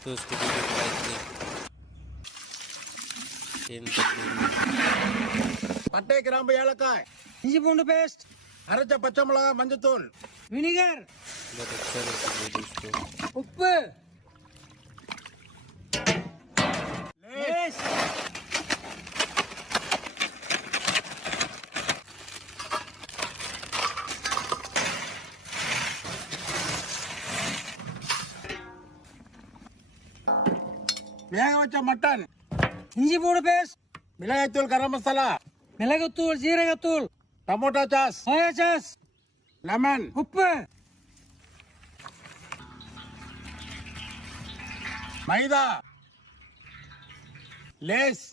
तो उसको वीडियो பட்டை கிராம்பு ஏலக்காய் இஞ்சி பூண்டு பேஸ்ட் அரைச்ச பச்சை மிளகாய் மஞ்சத்தூள் வினிகர் बहुत अच्छा रहता है दोस्तों। உப்பு லேஸ் வேக வச்ச மட்டன் இஞ்சி பூண்டு பேஸ்ட் மிளகாய்த்தூள் கரம் மசாலா மிளகுத்தூள் ஜீரகத்தூள் டமோட்டா சாஸ் சோயா சாஸ் லெமன் உப்பு மைதா லேஸ்